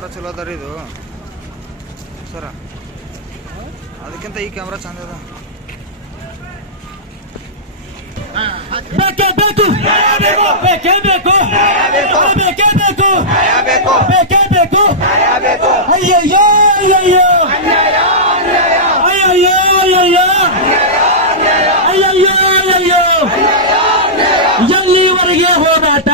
Camera ಚಲೋ ಅದ ರೀ ಇದು ಸರ, ಅದಕ್ಕಿಂತ ಈ ಕ್ಯಾಮ್ರಾ ಚಂದ ಅದ. ಬೇಕೇ ಬೇಕು, ಬೇಕೇ ಬೇಕು, ಬೇಕೇ ಬೇಕು, ಬೇಕೇ ಬೇಕು. ಅಯ್ಯಯ್ಯೋ ಅಯ್ಯಯ್ಯೋ ಅಯ್ಯಯ್ಯೋ ಅಯ್ಯಯ್ಯೋ ಅಯ್ಯಯ್ಯೋ ಅಯ್ಯಯ್ಯೋ, ಎಲ್ಲಿವರೆಗೆ ಹೋರಾಟ,